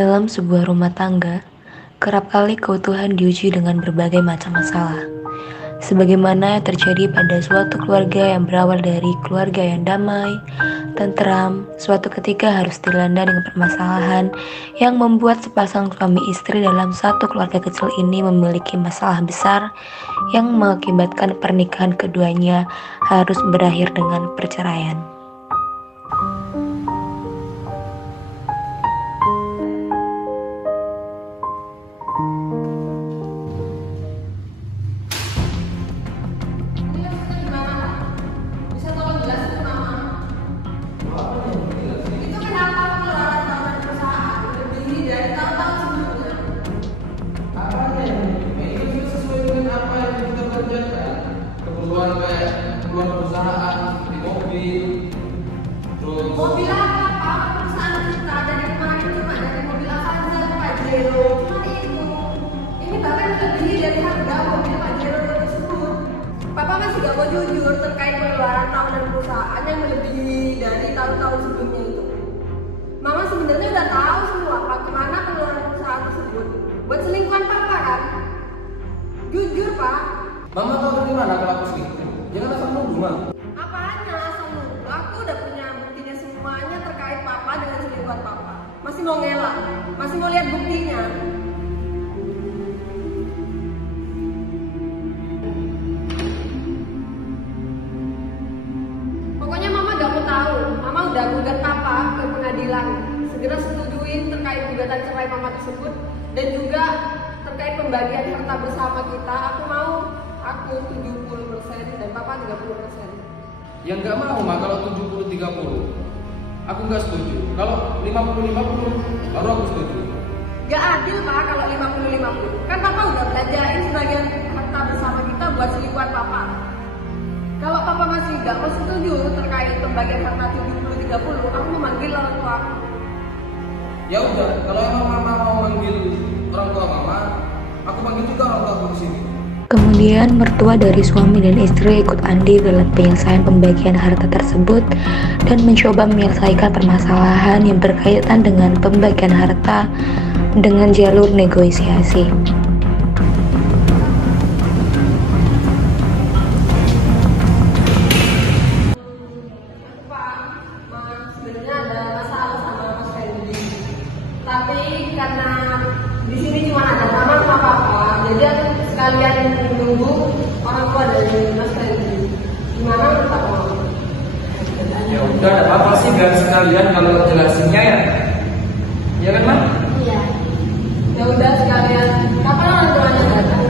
Dalam sebuah rumah tangga, kerap kali keutuhan diuji dengan berbagai macam masalah. Sebagaimana yang terjadi pada suatu keluarga yang berawal dari keluarga yang damai, tentram, suatu ketika harus dilanda dengan permasalahan yang membuat sepasang suami istri dalam satu keluarga kecil ini memiliki masalah besar yang mengakibatkan pernikahan keduanya harus berakhir dengan perceraian. Keperluan perusahaan di mobil, terus mobil apa pak? Perusahaan kita dari kemarin cuma dari mobil Avanza dan Pajero, cuma itu. Ini bahkan melebihi dari harga mobil Pajero tersebut. Papa masih gak mau jujur terkait pengeluaran tahunan perusahaan yang melebihi dari tahun-tahun sebelumnya itu. Mama sebenarnya udah tahu semua pak kemana pengeluaran perusahaan tersebut. Buat selingkuhan papa kan? Jujur pak. Mama tahu dari mana kalau aku selingkuh? Jangan asal nuduh, Ma. Apanya asal nuduh? Aku udah punya buktinya semuanya terkait papa dengan selingkuhan papa. Masih mau ngelak? Masih mau lihat buktinya? Pokoknya mama gak mau tahu. Mama udah gugat papa ke pengadilan. Segera setujuin terkait gugatan cerai mama tersebut dan juga terkait pembagian harta bersama kita. Aku 70% dan papa 30%. Yang nggak mau, Ma, kalau 70-30. Aku nggak setuju. Kalau 50-50, baru aku setuju. Gak adil pak kalau 50-50. Kan papa udah belanjain sebagian harta bersama kita buat selingkuhan papa. Kalau papa masih gak mau setuju terkait pembagian harta 70-30, aku memanggil orang tua aku. Ya udah, kalau emang Mama mau manggil orang tua Mama, aku panggil juga orang tua aku di sini. Kemudian mertua dari suami dan istri ikut andil dalam penyelesaian pembagian harta tersebut dan mencoba menyelesaikan permasalahan yang berkaitan dengan pembagian harta dengan jalur negosiasi. Pak, sebenarnya ada masalah sama Mas Fendi. Tapi karena di sini cuma ada mama sama papa, jadi aku sekalian menunggu orang tua dari Mas Fendi. Gimana menurut Pak? Ya udah, ada apa sih biar sekalian kalau jelasinnya ya. Iya kan, Ma? Iya. Ya udah sekalian. Kapan orang tuanya datang?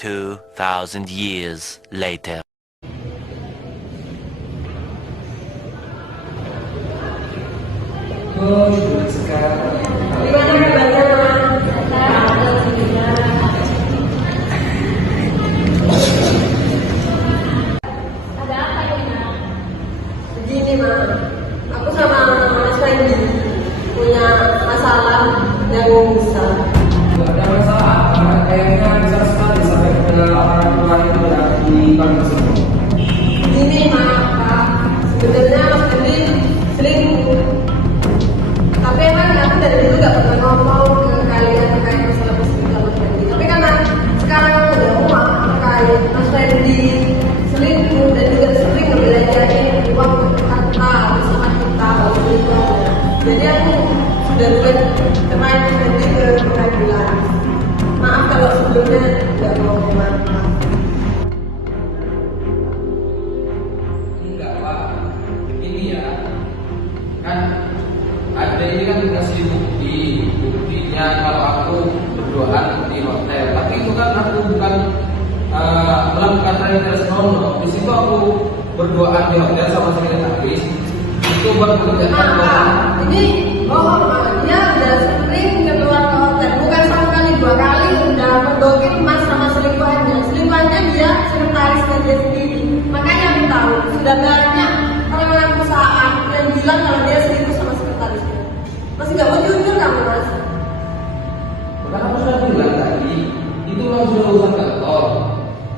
2,000 years later. Oh, sulit sekali. Gimana kabarnya? Ada apa ini? Begini Ma, aku sama Mas Fendi punya masalah yang besar. Gak ada masalah apa, kayaknya besar sekali sampai ke orang tua itu yang dipanggil semua. Begini Ma, Pak, sebenarnya Mas Fendi selingkuh. Tapi emang aku dari dulu gak pernah ngomong ke kalian terkait masalah perselingkuhan Mas Fendi. Tapi karena sekarang aku udah rumah terkait Mas Fendi selingkuh dan juga sering ngebelanjain uang harta bersama kita baru selingkuh. Jadi aku sudah buat terkait Mas Fendi ke pengadilan. Maaf kalau sebelumnya gak mau maaf. Enggak, Pak. Ini ya, kan ada ini kan dikasih buktinya kalau aku berduaan di hotel. Tapi itu kan aku bukan melakukan hal senonoh. Di situ aku berduaan di hotel sama sekretaris. Itu buat pekerjaan Maaf, ini bohong Ma. Dia udah sering keluar ke hotel, bukan satu kali, dua kali udah mendokin Mas sama selingkuhannya. Selingkuhannya dia sekretarisnya dia sendiri. Makanya aku tahu sudah banyak orang-orang perusahaan yang bilang kalau dia selingkuh sama sekretarisnya. Masih gak mau jujur kamu Mas? Kan aku sudah bilang tadi, itu memang sudah urusan kantor.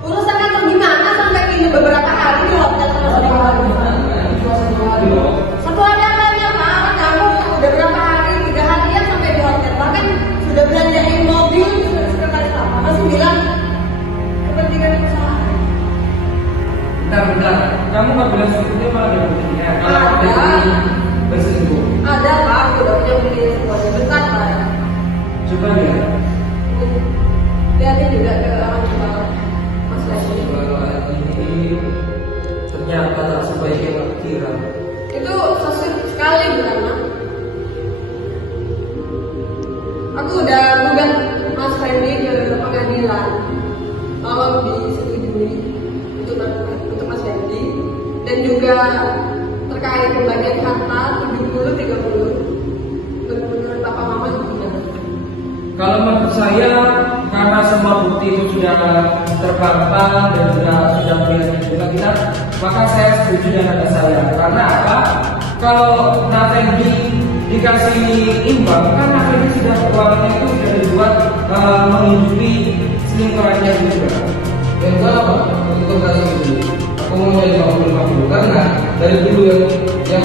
Urusan kantor gimana sampai ini beberapa hari di hotel sama selingkuhannya? kamu nggak bilang selingkuhnya malah ada buktinya. Kalau Ada. ada bukti berselingkuh. Ada Pak, aku udah punya bukti semuanya. Bentar Pak. Coba lihat. Lihatin juga ke orang tua Mas Leslie. Ini ternyata tak sebaik yang aku kira. Itu sesuai sekali bukan Mak? Aku udah gugat Mas Fendi ke pengadilan. Tolong disetujui untuk Mas Fendi dan juga terkait pembagian harta 70-30. Menurut Papa Mama gimana? Kalau menurut saya, karena semua bukti itu sudah terbantah dan sudah melihat juga kita, maka saya setuju dengan kata saya. Karena apa? Kalau Nafendi dikasih imbang, kan Nafendi sudah keuangannya itu sudah dibuat menghidupi selingkuhannya juga. Dan kenapa? Untuk kasih itu, aku mau 50-50 karena dari dulu yang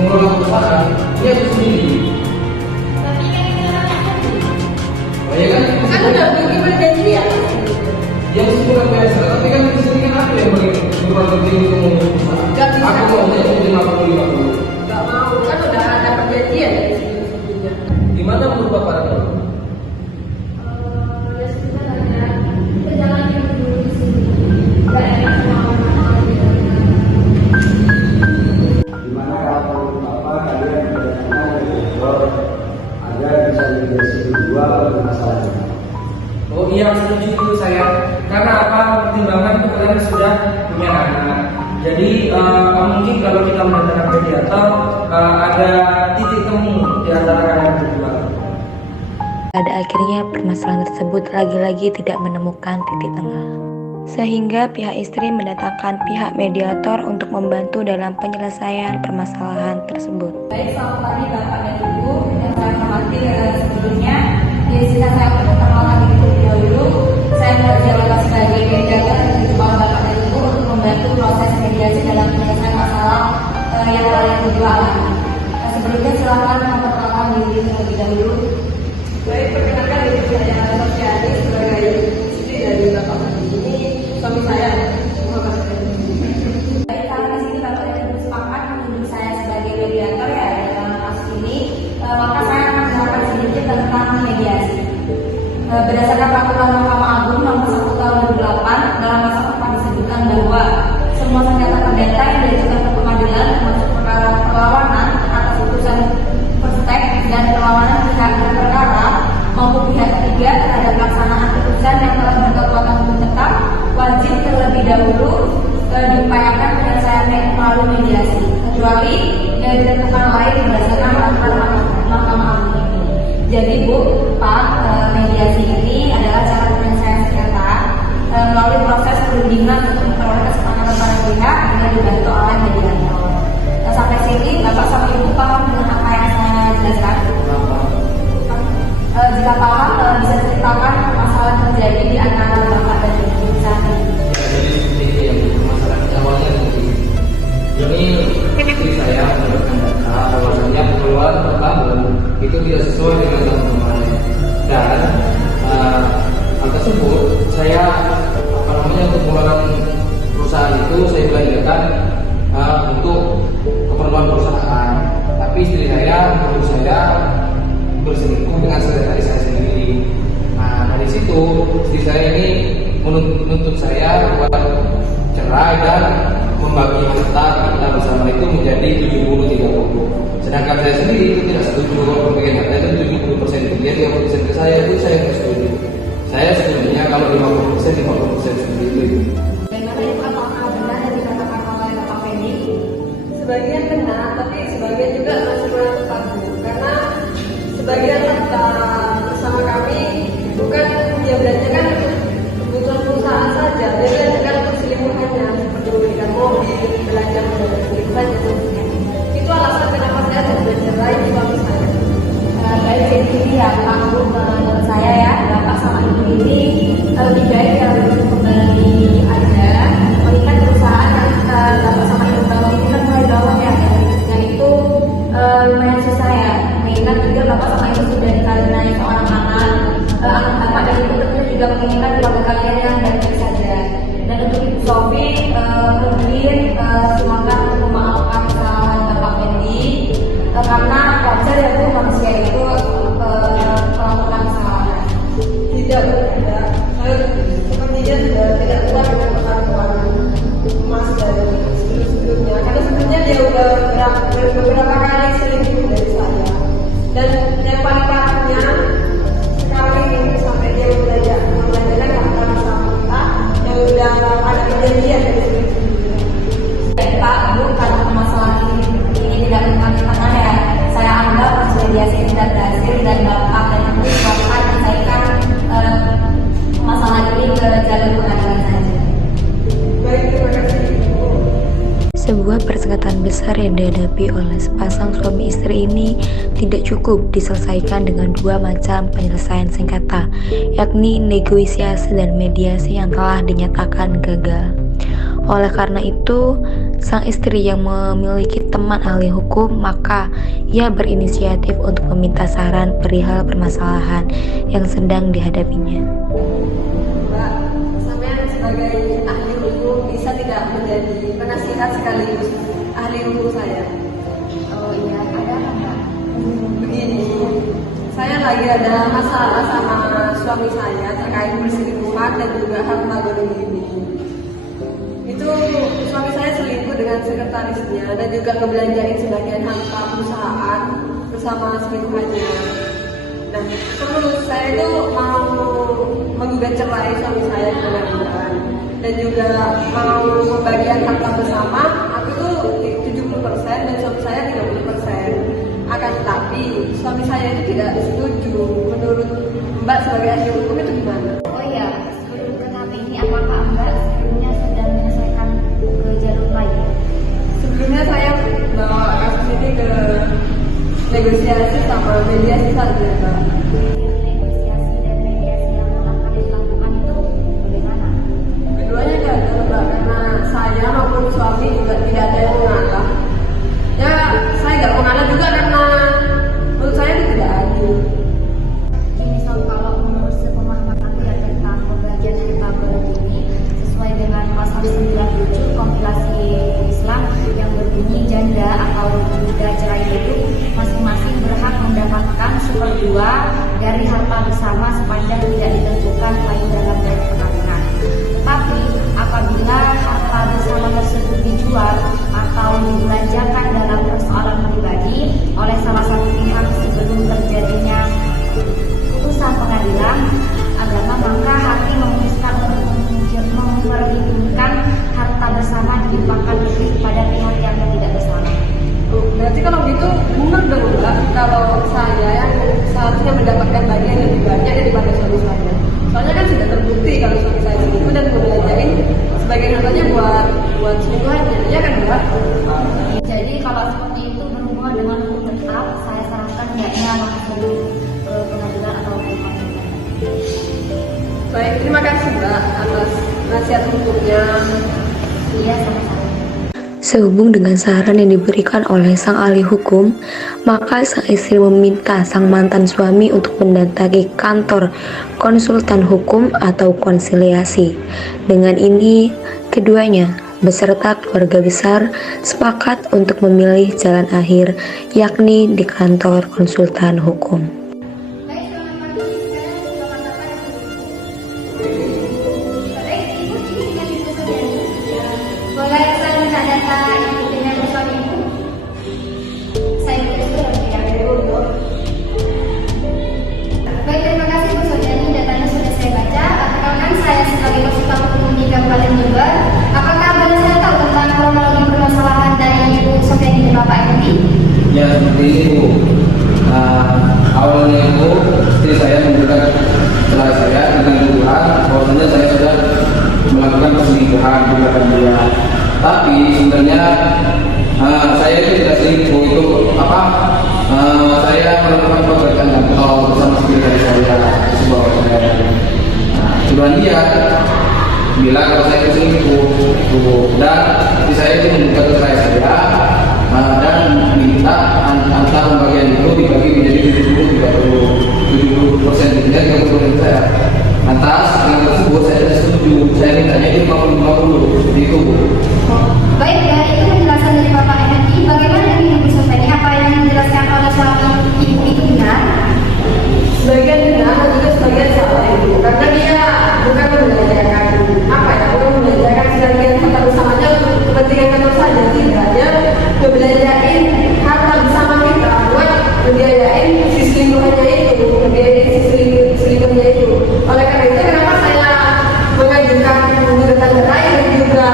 mengelola perusahaan dia itu sendiri. Oh ya kan? Kan udah bagi perjanjian. Yang sebulan biasa, tapi kan di sini kan aku yang berupa penting untuk mengurus perusahaan. Gak bisa. Aku maunya 50-50. Gak mau, kan udah ada perjanjian dari sini sebelumnya. Gimana menurut Bapak Rano? Ya sebenarnya kita jangan dulu di sini. Gak enak sama orang-orang Dimana kalau Bapak kalian benar-benar berdor agar bisa mediasi dua masalahnya. Oh iya, setuju itu saya. Karena apa? Pertimbangan itu kalian sudah punya anak. Jadi mungkin kalau kita mendatangkan mediator ada titik temu di antara kalian berdua. Pada akhirnya permasalahan tersebut lagi-lagi tidak menemukan titik tengah. Sehingga pihak istri mendatangkan pihak mediator untuk membantu dalam penyelesaian permasalahan tersebut. Baik, selamat pagi Bapak dan Ibu yang saya hormati. Sebelumnya, izinkan saya untuk perkenalkan diri terlebih dahulu. Saya berjalan sebagai mediator di depan Bapak dan Ibu untuk membantu proses mediasi dalam penyelesaian masalah yang kalian berdua alami. Sebelumnya silakan memperkenalkan diri terlebih dahulu. Baik, perkenalkan diri saya Sofyani sebagai istri dari Bapak Fendi. Ini suami saya, Bapak Fendi. Baik, karena di sini Bapak dan Ibu sepakat menunjuk saya sebagai mediator ya dalam kasus ini, maka saya akan menjelaskan sedikit tentang mediasi. Berdasarkan peraturan Mahkamah Agung nomor 1 tahun 2008, dalam pasal 4 disebutkan bahwa semua sengketa perdata yang diajukan ke pengadilan termasuk perkara perlawanan atas putusan perstek dan perlawanan pihak berperkara maupun pihak ketiga terhadap pelaksanaan putusan yang telah berkekuatan hukum tetap wajib terlebih dahulu diupayakan penyelesaiannya melalui mediasi, kecuali ditentukan lain berdasarkan peraturan Mahkamah Agung ini. Jadi Bu, Pak, mediasi ini adalah cara penyelesaian sengketa melalui proses perundingan untuk memperoleh kesepakatan para pihak dengan dibantu oleh mediator. Sampai sini Bapak sama Ibu paham dengan apa yang saya jelaskan? Jika paham, bisa ceritakan masalah terjadi di antara Bapak dan Ibu saat ini. Jadi seperti yang bermasalah awalnya seperti ini istri saya mendapatkan data bahwasanya pengeluaran per tahun itu tidak sesuai dengan tahun-tahunnya dan hal tersebut saya untuk pengelolaan perusahaan itu saya belanjakan untuk keperluan perusahaan, tapi istri saya menurut saya berselingkuh dengan sekretaris saya sendiri. Nah dari situ istri saya ini menuntut saya buat cerai dan membagi harta kita bersama itu menjadi 70-30. Sedangkan saya sendiri itu tidak setuju kalau pembagian harta itu 70% dia 30% ke saya, itu saya tidak setuju. Saya setujunya kalau 50% 50% seperti itu. Bagaimana itu apakah benar yang dikatakan oleh Bapak Fendi? Sebagian benar, tapi sebagian juga masih kurang tepat Bu. Karena sebagian harta bersama kami bukan dia belanjakan untuk kebutuhan perusahaan saja, dia belanjakan untuk selingkuhannya seperti membelikan mobil, belanja untuk selingkuhan dan sebagainya. Itu alasan kenapa saya harus bercerai di suami saya. Baik, jadi ini ya Pak Bu, menurut saya ya Bapak sama Ibu ini lebih baik kalau kembali aja, mengingat perusahaan yang Bapak sama Ibu bangun ini kan mulai bawah ya, dan itu lumayan susah ya, mengingat juga Bapak sama Ibu sudah dikaruniai besar yang dihadapi oleh sepasang suami istri ini tidak cukup diselesaikan dengan dua macam penyelesaian sengketa, yakni negosiasi dan mediasi yang telah dinyatakan gagal. Oleh karena itu, sang istri yang memiliki teman ahli hukum, maka ia berinisiatif untuk meminta saran perihal permasalahan yang sedang dihadapinya. Mbak, sampean sebagai ahli hukum bisa tidak menjadi penasihat sekaligus ahli hukum saya? Oh iya, ada apa Mbak? Begini, saya lagi ada masalah sama suami saya terkait perselingkuhan dan juga harta gono ini. Itu suami saya selingkuh dengan sekretarisnya dan juga ngebelanjain sebagian harta perusahaan bersama selingkuhannya. Dan terus saya itu mau menggugat cerai suami saya ke pengadilan dan juga mau pembagian harta bersama. Aku itu 70% dan suami saya 30%. Akan tetapi suami saya itu tidak setuju. Menurut Mbak sebagai ahli hukum itu gimana? Oh iya, sebelum ke tahap ini apakah Mbak sebelumnya sudah menyelesaikan ke jalur lain? Sebelumnya saya bawa kasus ini ke negosiasi sama mediasi saja, Mbak. Negosiasi dan mediasi yang telah kalian lakukan itu bagaimana? Keduanya gagal, Mbak, karena saya maupun suami juga tidak ada yang mengalah. Ya, saya nggak mengalah juga karena menurut saya itu tidak adil. Gini Sob, kalau menurut sepemahaman aku ya tentang pembagian harta gono ini sesuai dengan pasal 97 kompilasi Islam yang berbunyi janda atau duda cerai hidup masing-masing berhak mendapatkan 1/2 dari harta bersama sepanjang tidak ditentukan lain dalam baik perkawinan. Tetapi apabila harta bersama tersebut dijual atau dibelanjakan dalam persoalan pribadi oleh salah satu pihak sebelum terjadinya putusan pengadilan agama, maka hakim memutuskan untuk memperhitungkan harta bersama dilimpahkan lebih pada pihak yang tidak bersalah. Berarti kalau gitu benar dong, Mbak, kalau saya yang seharusnya mendapatkan bagian lebih banyak daripada suami saya. Soalnya kan sudah terbukti kalau suami saya selingkuh dan ngebelanjain sebagian hartanya buat selingkuhannya, ya kan, Mbak? Jadi kalau seperti itu berhubungan dengan hukum tetap, saya sarankan tidaknya langsung ke pengadilan atau ke pengadilan. Baik, terima kasih, Mbak, atas nasihat hukumnya. Iya, sama-sama. Sehubung dengan saran yang diberikan oleh sang ahli hukum, maka sang istri meminta sang mantan suami untuk mendatangi kantor konsultan hukum atau konsiliasi. Dengan ini, keduanya beserta keluarga besar sepakat untuk memilih jalan akhir, yakni di kantor konsultan hukum. Baik, selamat pagi. Sekarang selamat datang ke Baik, Ibu ini dengan Ibu Sodiani. Boleh saya minta data ibu dengan suami ibu? Saya boleh sudah tidak dulu. Baik, terima kasih Bu Sodiani. Datanya sudah saya baca. Perkenalkan saya sebagai konsultan hukum di Kabupaten Jember. Apakah boleh saya tahu tentang kronologi permasalahan dari Ibu Sodiani dan Bapak Effendi? Ya seperti ini Bu. Awalnya itu istri saya menggugat cerai saya dengan tuduhan bahwasanya saya sudah melakukan perselingkuhan di belakang dia. Tapi sebenarnya saya itu tidak selingkuh, itu saya melakukan pekerjaan kantor bersama istri dari saya di sebuah hotel. Tuduhan dia bilang kalau saya itu selingkuh, dan istri saya itu menggugat cerai saya dan minta antara pembagian itu dibagi menjadi 70% dari 30% saya. Lantas dengan tersebut saya tidak setuju, saya mintanya itu 50-50 seperti itu. Baik, dari itu penjelasan dari Bapak Effendi. Bagaimana dengan Ibu Sodiani? Apa yang dijelaskan oleh suami ibu itu benar? Sebagian benar dan juga sebagian salah itu, karena dia bukan membelanjakan bukan membelanjakan sebagian harta bersamanya untuk kepentingan kantor saja, tidak, dia ngebelanjain harta bersama kita buat membiayain si selingkuhannya itu, membiayain si selingkuhannya itu. Oleh karena itu kenapa saya mengajukan gugatan cerai dan juga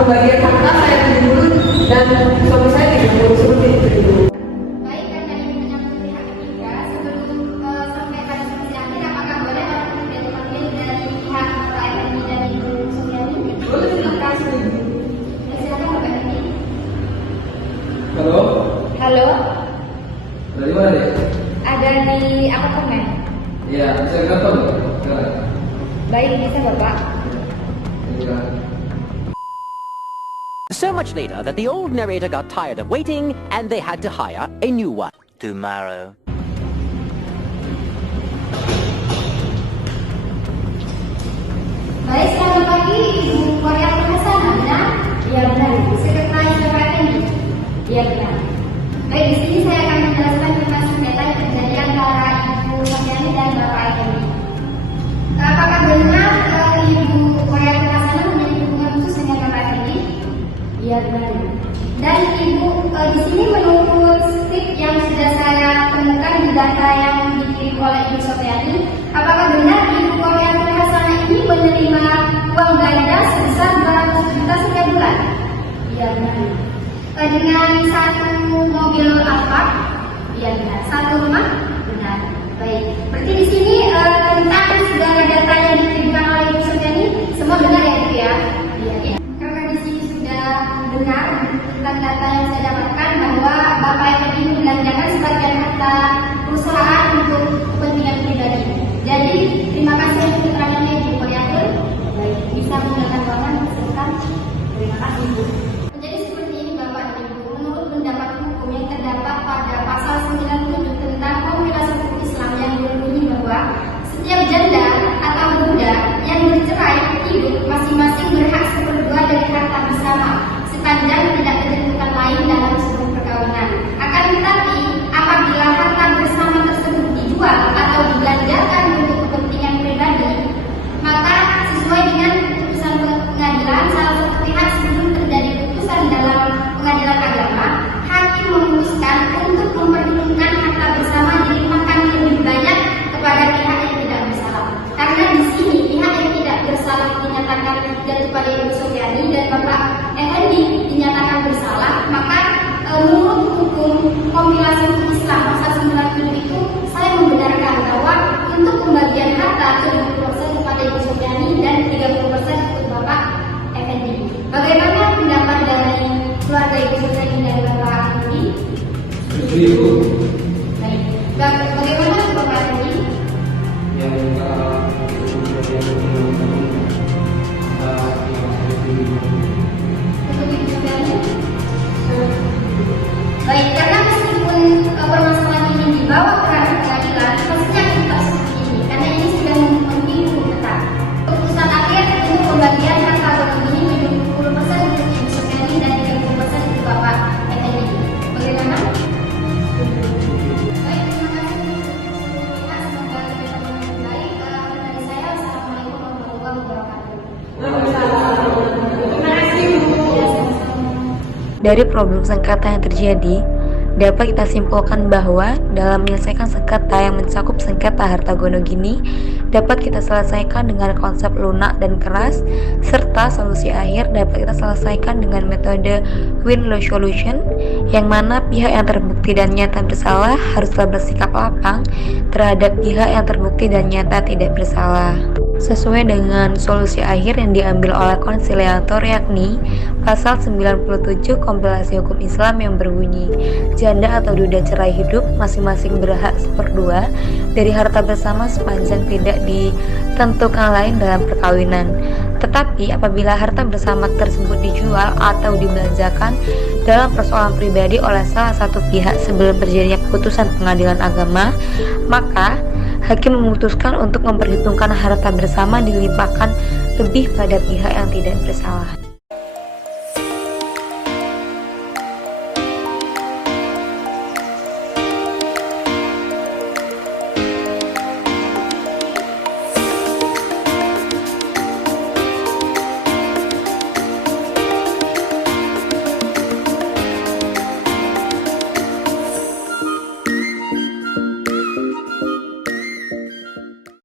pembagian harta saya 70 dan suami saya 30 seperti itu. Baik, karena ini menyangkut pihak ketiga, sebelum sampai pada sesi akhir, apakah boleh kita dipanggil dari pihak Bapak Effendi dan Ibu Sodiani? Boleh, terima kasih. Silakan Bapak Effendi. apartemen. Iya, saya nonton. Baik, bisa Bapak. Iya. So much later that the old narrator got tired of waiting and they had to hire a new one. Tomorrow. Baik, selamat pagi Ibu Korea Prasana, benar? Iya benar, Ibu. Sekretaris Bapak Effendi. Iya benar. Baik, di sini saya akan menjelaskan tentang sengketa yang terjadi antara Ibu Sofiani dan Bapak Effendi. Apakah benar Ibu Korea Prasana memiliki hubungan khusus dengan Bapak Effendi? Iya benar, Ibu. Dan Ibu di sini menurut skrip yang sudah saya temukan di data yang dikirim oleh Ibu Sofiani, apakah benar Ibu Korea Prasana ini menerima uang belanja sebesar 200 juta setiap bulan? Iya benar. Dengan satu mobil Alphard? Iya benar. Satu rumah? Benar. Baik. Berarti di sini tentang segala data yang dikirimkan oleh Ibu Sofiani semua benar ya Ibu ya? Iya. Karena di sini sudah benar tentang data yang saya dapatkan bahwa Bapak Effendi membelanjakan sebagian harta perusahaan untuk kepentingan pribadi. Jadi terima kasih untuk keterangannya Ibu Korea. Baik, bisa menggunakan ruangan silakan. Terima kasih Ibu. Jadi seperti ini Bapak dan Ibu, menurut pendapat hukum yang terdapat pada pasal 97 tentang kompilasi hukum Islam yang berbunyi bahwa setiap janda atau budak yang bercerai hidup masing-masing berhak 1/2 dari harta bersama sepanjang tidak ketentuan lain dalam sebuah perkawinan. Akan tetapi apabila harta bersama tersebut dijual atau dibelanjakan untuk kepentingan pribadi, maka sesuai dengan keputusan pengadilan salah satu pihak sebelum terjadi putusan dalam pengadilan agama, hakim memutuskan untuk memperhitungkan harta bersama dilimpahkan lebih banyak kepada pihak yang tidak bersalah. Karena di sini pihak yang tidak bersalah dinyatakan jatuh pada Ibu Sofiani dan Bapak Effendi dinyatakan bersalah, maka menurut hukum kompilasi hukum Islam pasal 97 itu saya membenarkan bahwa untuk pembagian harta 70% kepada Ibu Sofiani dan 30% untuk Bapak Effendi. Bagaimana pendapat dari keluarga Ibu Sofiani dan Bapak Effendi? Setuju Ibu. Baik. Bagaimana Bapak Effendi? Yang Untuk Ibu Sofiani? Baik, karena meskipun permasalahan ini dibawa ke ranah pengadilan, pastinya akan tetap seperti ini, karena ini sudah memenuhi hukum tetap. Keputusan akhir untuk pembagian harta gonogini ini 70% untuk Ibu Sofiani dan 30% untuk Bapak Effendi. Bagaimana? Baik, terima kasih untuk seluruh pihak. Semoga kita dengan baik. Dari saya, Assalamualaikum warahmatullahi wabarakatuh. Terima kasih Bu. Dari problem sengketa yang terjadi, dapat kita simpulkan bahwa dalam menyelesaikan sengketa yang mencakup sengketa harta gonogini dapat kita selesaikan dengan konsep lunak dan keras, serta solusi akhir dapat kita selesaikan dengan metode win-lose solution, yang mana pihak yang terbukti dan nyata bersalah haruslah bersikap lapang terhadap pihak yang terbukti dan nyata tidak bersalah. Sesuai dengan solusi akhir yang diambil oleh konsiliator, yakni pasal 97 kompilasi hukum Islam yang berbunyi janda atau duda cerai hidup masing-masing berhak 1/2 dari harta bersama sepanjang tidak ditentukan lain dalam perkawinan. Tetapi apabila harta bersama tersebut dijual atau dibelanjakan dalam persoalan pribadi oleh salah satu pihak sebelum terjadinya putusan pengadilan agama, maka hakim memutuskan untuk memperhitungkan harta bersama dilimpahkan lebih pada pihak yang tidak bersalah.